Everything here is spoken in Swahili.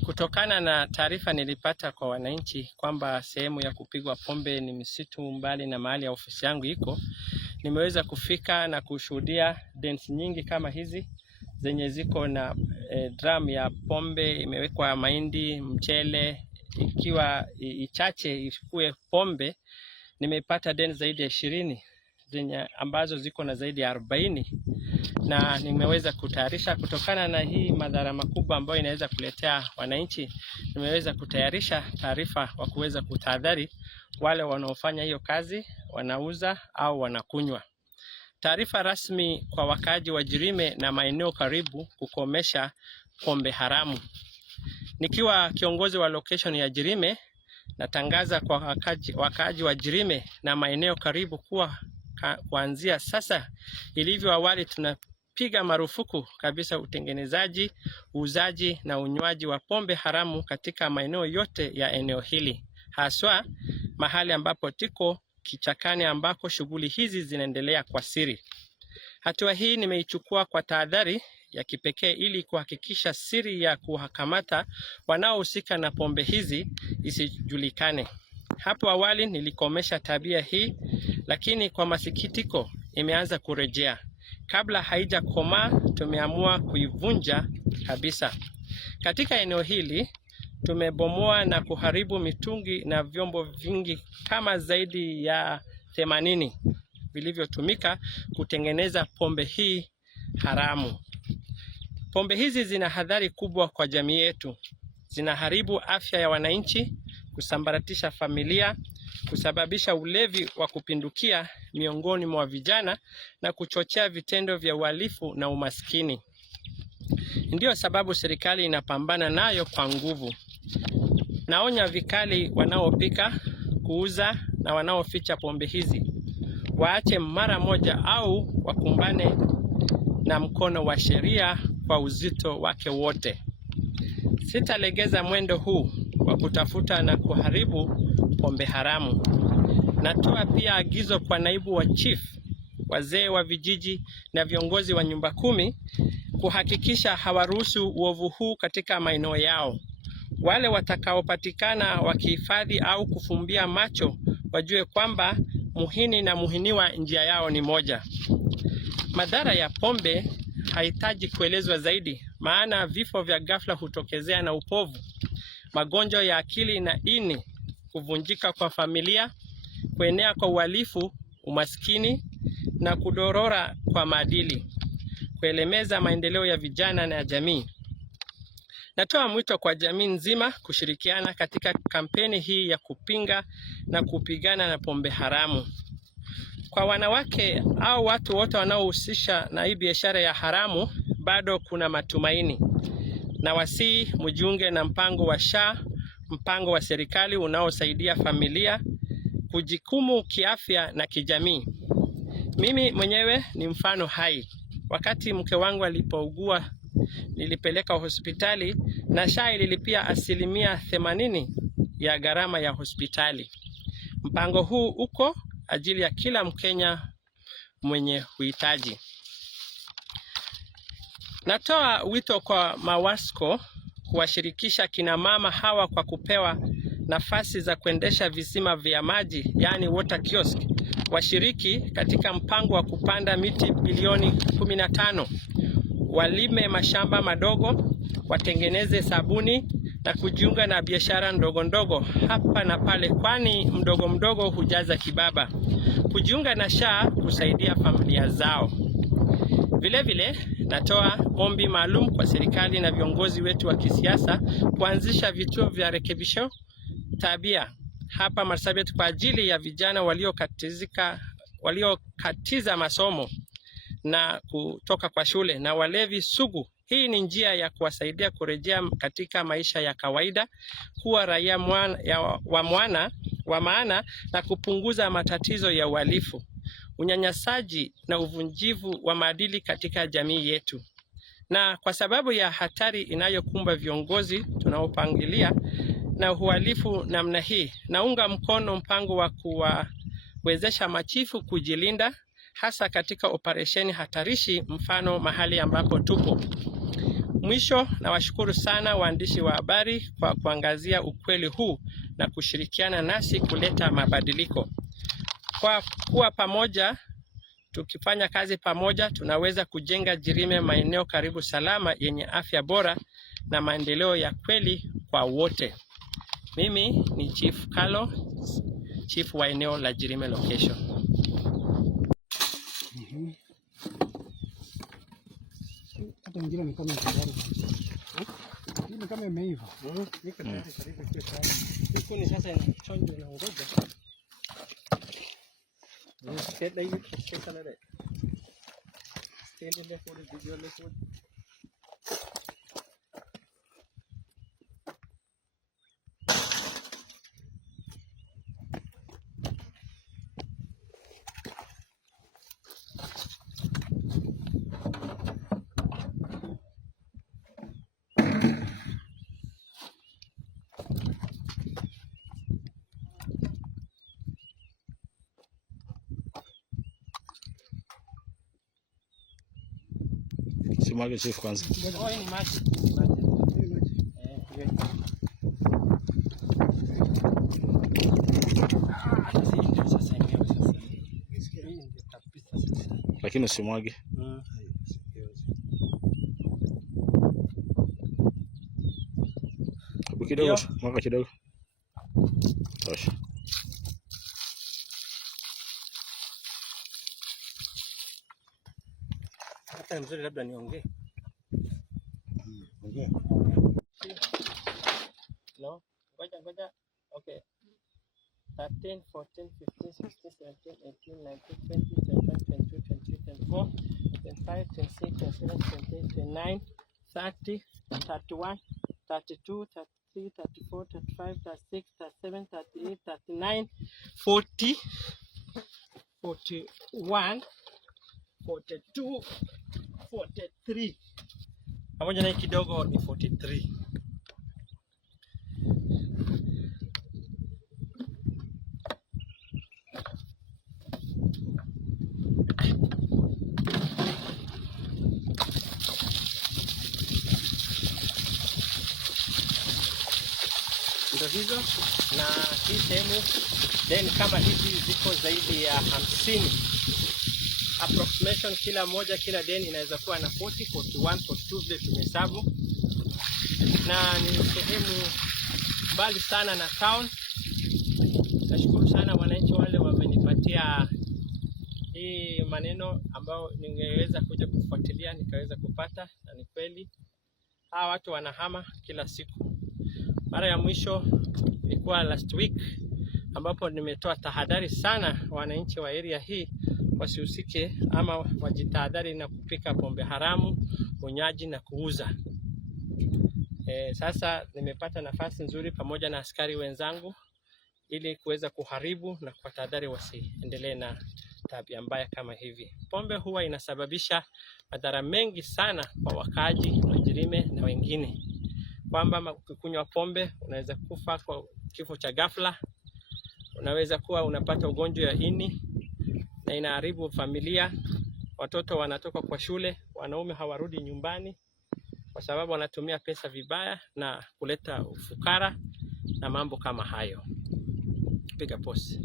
Kutokana na taarifa nilipata kwa wananchi kwamba sehemu ya kupigwa pombe ni msitu mbali na mahali ya ofisi yangu iko, nimeweza kufika na kushuhudia dens nyingi kama hizi zenye ziko na drum ya pombe, imewekwa mahindi, mchele, ikiwa ichache ikue pombe. Nimepata dens zaidi ya 20 zenye ambazo ziko na zaidi ya 40, na nimeweza kutayarisha kutokana na hii madhara makubwa ambayo inaweza kuletea wananchi. Nimeweza kutayarisha taarifa wa kuweza kutahadhari wale wanaofanya hiyo kazi, wanauza au wanakunywa. Taarifa rasmi kwa wakaaji wa Jirime na maeneo karibu kukomesha pombe haramu. Nikiwa kiongozi wa location ya Jirime, natangaza kwa wakaaji wa Jirime na maeneo karibu kuwa kuanzia sasa ilivyo awali, tunapiga marufuku kabisa utengenezaji, uuzaji na unywaji wa pombe haramu katika maeneo yote ya eneo hili, haswa mahali ambapo tiko kichakani ambako shughuli hizi zinaendelea kwa siri. Hatua hii nimeichukua kwa tahadhari ya kipekee ili kuhakikisha siri ya kuwakamata wanaohusika na pombe hizi isijulikane. Hapo awali nilikomesha tabia hii, lakini kwa masikitiko imeanza kurejea. Kabla haijakomaa, tumeamua kuivunja kabisa. Katika eneo hili tumebomoa na kuharibu mitungi na vyombo vingi kama zaidi ya 80 vilivyotumika kutengeneza pombe hii haramu. Pombe hizi zina hadhari kubwa kwa jamii yetu. Zinaharibu afya ya wananchi, kusambaratisha familia, kusababisha ulevi wa kupindukia miongoni mwa vijana na kuchochea vitendo vya uhalifu na umaskini. Ndiyo sababu serikali inapambana nayo kwa nguvu. Naonya vikali wanaopika, kuuza na wanaoficha pombe hizi. Waache mara moja au wakumbane na mkono wa sheria kwa uzito wake wote. Sitalegeza mwendo huu wa kutafuta na kuharibu pombe haramu. Natoa pia agizo kwa naibu wa chief, wazee wa vijiji na viongozi wa nyumba 10 kuhakikisha hawaruhusu uovu huu katika maeneo yao. Wale watakaopatikana wakihifadhi au kufumbia macho wajue kwamba muhini na muhiniwa njia yao ni moja. Madhara ya pombe hahitaji kuelezwa zaidi, maana vifo vya ghafla hutokezea na upovu, magonjwa ya akili na ini, kuvunjika kwa familia, kuenea kwa uhalifu, umaskini na kudorora kwa maadili, kuelemeza maendeleo ya vijana na jamii. Natoa mwito kwa jamii nzima kushirikiana katika kampeni hii ya kupinga na kupigana na pombe haramu. Kwa wanawake au watu wote wanaohusisha na hii biashara ya haramu, bado kuna matumaini. Na wasii mjiunge na mpango wa SHA, mpango wa serikali unaosaidia familia kujikumu kiafya na kijamii. Mimi mwenyewe ni mfano hai. Wakati mke wangu alipougua, nilipeleka hospitali na SHA ililipia 80% ya gharama ya hospitali. Mpango huu uko ajili ya kila Mkenya mwenye uhitaji. Natoa wito kwa MAWASCO kuwashirikisha kina mama hawa kwa kupewa nafasi za kuendesha visima vya maji, yani water kiosk. Washiriki katika mpango wa kupanda miti bilioni 15. Walime mashamba madogo, watengeneze sabuni na kujiunga na biashara ndogo ndogo hapa na pale, kwani mdogo mdogo hujaza kibaba. Kujiunga na SHA kusaidia familia zao. Vile natoa ombi maalum kwa serikali na viongozi wetu wa kisiasa kuanzisha vituo vya rekebisho tabia hapa Marsabit kwa ajili ya vijana waliokatiza masomo na kutoka kwa shule na walevi sugu. Hii ni njia ya kuwasaidia kurejea katika maisha ya kawaida, kuwa raia wa maana na kupunguza matatizo ya uhalifu, unyanyasaji na uvunjivu wa maadili katika jamii yetu. Na kwa sababu ya hatari inayokumba viongozi tunaopangilia na uhalifu namna hii, naunga mkono mpango wa kuwawezesha machifu kujilinda, hasa katika operesheni hatarishi, mfano mahali ambapo tupo. Mwisho, nawashukuru sana waandishi wa habari kwa kuangazia ukweli huu na kushirikiana nasi kuleta mabadiliko. Kwa kuwa pamoja, tukifanya kazi pamoja, tunaweza kujenga Jirime maeneo karibu salama yenye afya bora na maendeleo ya kweli kwa wote. Mimi ni Chief Kalo, Chief wa eneo la Jirime location. Hata mwingine ni kama tayari. Ni kama imeiva. Niko tayari karibu kwa tayari. Huko ni sasa inachonjwa na ngoja. Stay hivi kwa sana. Stay ile kwa video leso. Simwage chief kwanza. Oh, ni maji. Lakini usimwage. Hapo kidogo, mwaga kidogo. Tosha. Hata mzuri labda niongee. Ongea. No. Ngoja. Okay. 13, 14, 15, 16, 17, 18, 19, 20, 21, 22, 23, 24, 25, 26, 27, 28, 29, 30, 31, 32, 33, 34, 35, 36, 37, 38, 39, 40, 41, 42, 43. Pamoja na hii kidogo ni 43. Ndio hizo, na hii sehemu then kama hizi ziko zaidi ya 50. Approximation kila deni inaweza kuwa na 40, 41, 42 vile tumehesabu, na ni sehemu mbali sana na town. Nashukuru sana wananchi wale wamenipatia hii maneno ambayo ningeweza kuja kufuatilia nikaweza kupata, na ni kweli hawa watu wanahama kila siku. Mara ya mwisho ilikuwa last week ambapo nimetoa tahadhari sana wananchi wa area hii wasihusike ama wajitahadhari na kupika pombe haramu, unyaji na kuuza. Sasa nimepata nafasi nzuri pamoja na askari wenzangu ili kuweza kuharibu na kwa tahadhari wasiendelee na tabia mbaya kama hivi. Pombe huwa inasababisha madhara mengi sana kwa wakaaji wa Jirime na wengine, kwamba ukikunywa pombe unaweza kufa kwa kifo cha ghafla, unaweza kuwa unapata ugonjwa ya ini na inaharibu familia. Watoto wanatoka kwa shule, wanaume hawarudi nyumbani kwa sababu wanatumia pesa vibaya na kuleta ufukara na mambo kama hayo. Piga pause.